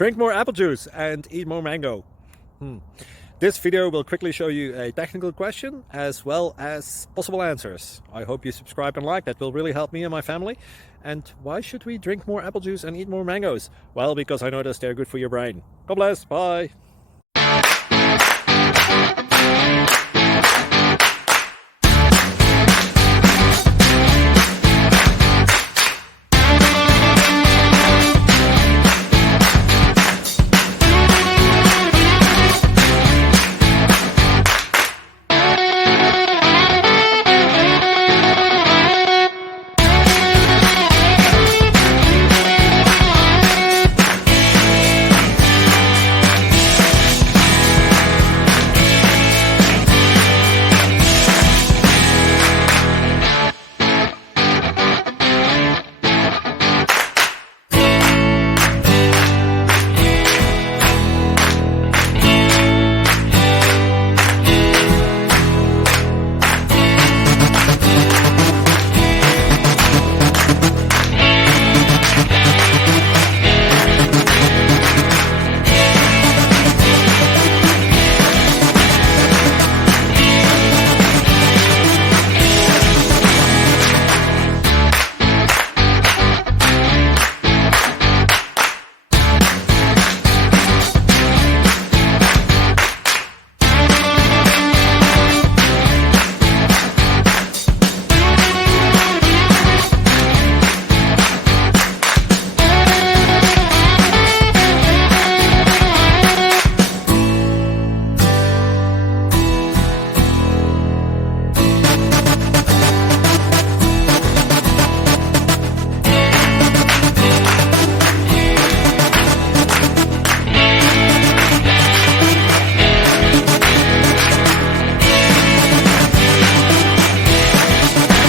Drink more apple juice and eat more mango. This video will quickly show you a technical question as well as possible answers. I hope you subscribe and like, that will really help me and my family. And why should we drink more apple juice and eat more mangoes? Well, because I noticed they're good for your brain. God bless, bye.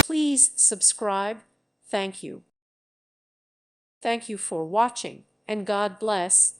Please subscribe. Thank you. Thank you for watching, and God bless.